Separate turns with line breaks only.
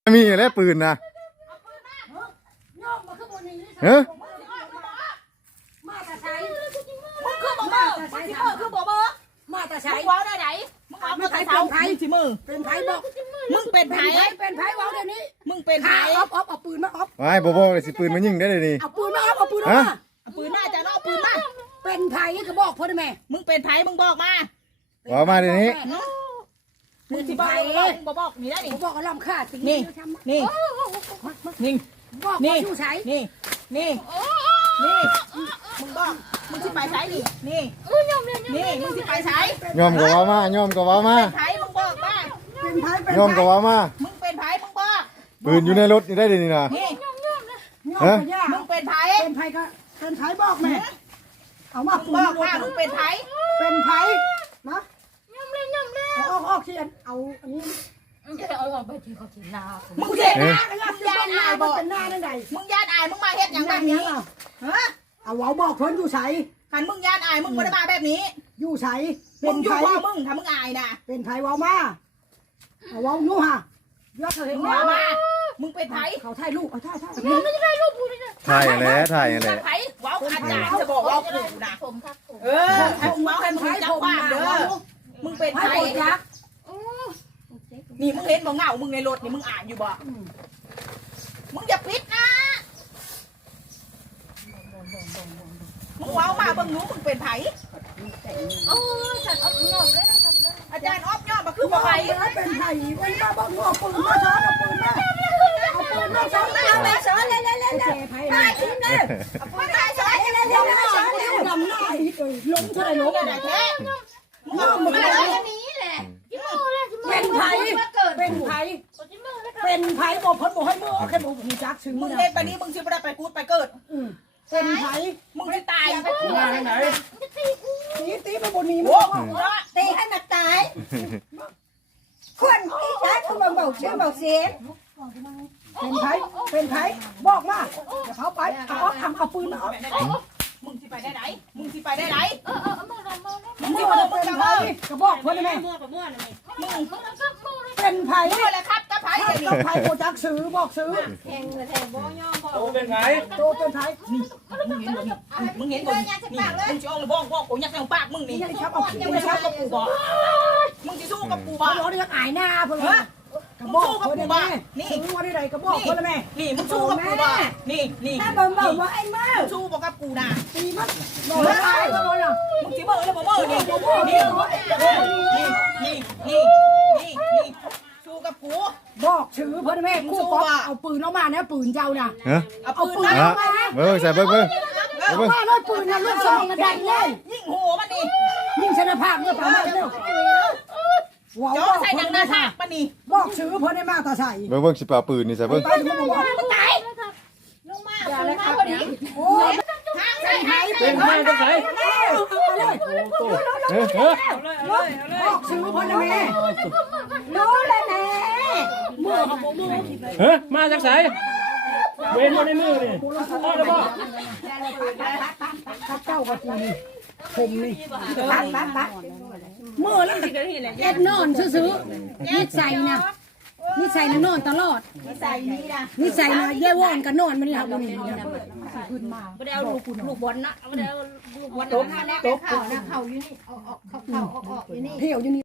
มีแล้วปืนนะเฮ้ย
มาตาใช้มึงคือบ่เบอร์มึงสิเบอร์คือบ่เบอร์มาตาใช้มึงว้าได้ไหนมึงเอามาใส่เป็นไผ่สิมือเป็นไผ่บอกมึงเป็นไผ่เป็นไผ่ว้าเดี๋ยวนี้มึงเป็นไผ่อ๊อฟเอาปืนมาอ๊อฟ
ไอ้บ่เลยสิปืนมายิงได้เลยนี่
เอาปืนมาอ๊อฟเอาปืนมาเอาปืนมาจะเอาปืนมาเป็นไผ่ก็บอกพ่อได้ไหมมึงเป็นไผ่มึงบอกมา
บอกมาเดี๋ยวนี้
มึงสิบอกมึงบอกนี่ได้ดิบอกเอาลำค่าจริงนี่นี่นี่บอกนี่ชูใช้นี่นี่นี่มึงบอกมึงสิไปใช้ดินี่นี่มึงสิไปใช้
ยอมก็ว่ามาย่อมก็ว่ามา
เป็นไผ่มึงบอกมาเป็นไผ่เป็น
ย่อมก็ว่ามา
มึงเป็นไผ่มึงบอก
ปืนอยู่ในรถนี่ได้เลยนี่นะ
นี่มึงเป็นไผ่เป็นไผ่ก็เป็นไผ่บอกแม่เอามาบอกมามึงเป็นไผ่เป็นไผ่นะออกเขียนเอาอันนี้มึงจะเอาออกไปที่เขาขีดหน้ามึงเห็นหน้ามึงย่านอายบอกเป็นหน้าได้ไงมึงย่านอายมึงมาเฮ็ดอย่างแบบนี้ฮะเอาเว้าบอกคนอยู่ใสคันมึงย่านอายมึงไม่ได้มาแบบนี้อยู่ใสเป็นไผมึงถ้ามึงอายนะเป็นไผเว้ามาเอาเว้าอยู่ฮะยกเห็นมามึงเป็นไผเขาถ่ายรูปเอาถ่ายมึงไม่ได้ถ่ายรูปกูนี่
ถ่ายแล้วถ่ายแล้ว
ไผเว้าอาจารย์จะบอกว่ากูนะถ้ามึงเว้าให้มึงจับบ้านเด้อมึงเป็นไผยักษ์นี่มึงเห็นบ่เงามึงในรถนี่มึงอ่านอยู่บ่มึงอย่าปิดนะมึงว้าวมาเบิ่งหนูมึงเป็นไผโอ้ฉันอ๊อบย่อมเลยอาจารย์อ๊อบย่อมมาคือบ่ไผเป็นไผมันมาบ่งอปืนมาช้อนเอาปืนมาเอาปืนมาช้อนเอาแม่ช้อนเล่นมาทีมเลยเอาปืนมาช้อนเล่นช้อนดำหน้าอีกลงเท่าไหร่ลงได้แท้มึงเอานี้แหละเป็นไผเป็นไผเป็นไผบอกพ้นบอกให้มือแค่บอกหูจักถึงมึงเล่นไปนี้มึงชิบได้ไปกูดไปเกิดเป็นไผมึงได้ตายไปกูมาไหนตีไปบนนี้มึงตีให้มันตายคนที่ใช้คุณมาบอกชื่อบอกเสียงเป็นไผบอกมาเดี๋ยวเขาไปเอาปืนมามึงสิไปได้ไหนมึงสิไปได้ไหนมึงสิมาเป็นไผกระบอกเพื่อนไหมมึงเป็นไผ่เลยครับกระไผ่กระไผ่โบจักซื้อบอกซื้อแทงบ่ย่อบ่โตเป็นไผ่โตเป็นไผ่นี่มึงเห็นบ่นี่มึงจะเอาบ้องกูยักษ์ปากมึงนี่มึงจะสู้กับกูบ่มึงจะสู้กับกูบ่ร้อนเรื่องอายหน้าเพื่อนกระบอกเพื่อนแม่นี่ซื้อมาได้ไรกระบอกเพื่อนแม่นี่มึงสู้กับกูบ่นี่ถ้าบ่บอกว่าไอ้มือสู้บอกกับกูนะตีมันโดนตายก็โดนมึงจีเบอร์แล้วบ่เบอร์นี่สู้กับกูบอกชื่อเพื่อนแม่กูก็เอาปืนออกมาเนี่ยปืนเจ้าน่ะเอาปืนออกมา
ใส่เบิ้ง
ว่าเลยปืนน่ะลูกซองกระดังเลยยิงหัวมันนี่ยิงชนะภาคเมื่อประมาณเร็วว้าวใส่หนังหน้าฉากมันนี่บอกชื่อเพื่อนมาตาใส่
เบิ้งสิป่าปืนนี่ใส่เบิ้ง
ตายลงมาพอดีโอ้ใส่ให้
เป็นไงเป็นไง
บอกชื่อเพื่อนแม่รู้เลยแน่มือของมือ
เฮ้ยมาจากไหนเวนมาในมือนี่เอาเลยบ่
เจ้ากับกูนี่ผมนี่มือแล้วเอ็ดนอนซื้อนิสัยนะนิสัยนะนอนตลอดนิสัยนี้นะนิสัยนะเย่ว่อนกันนอนมันนี่ครับวันนี้ขึ้นมาไม่ได้เอาลูกบอลนะไม่ได้เอาลูกบอลนะเข่าอยู่นี่ออกอยู่นี่เที่ยวอยู่นี่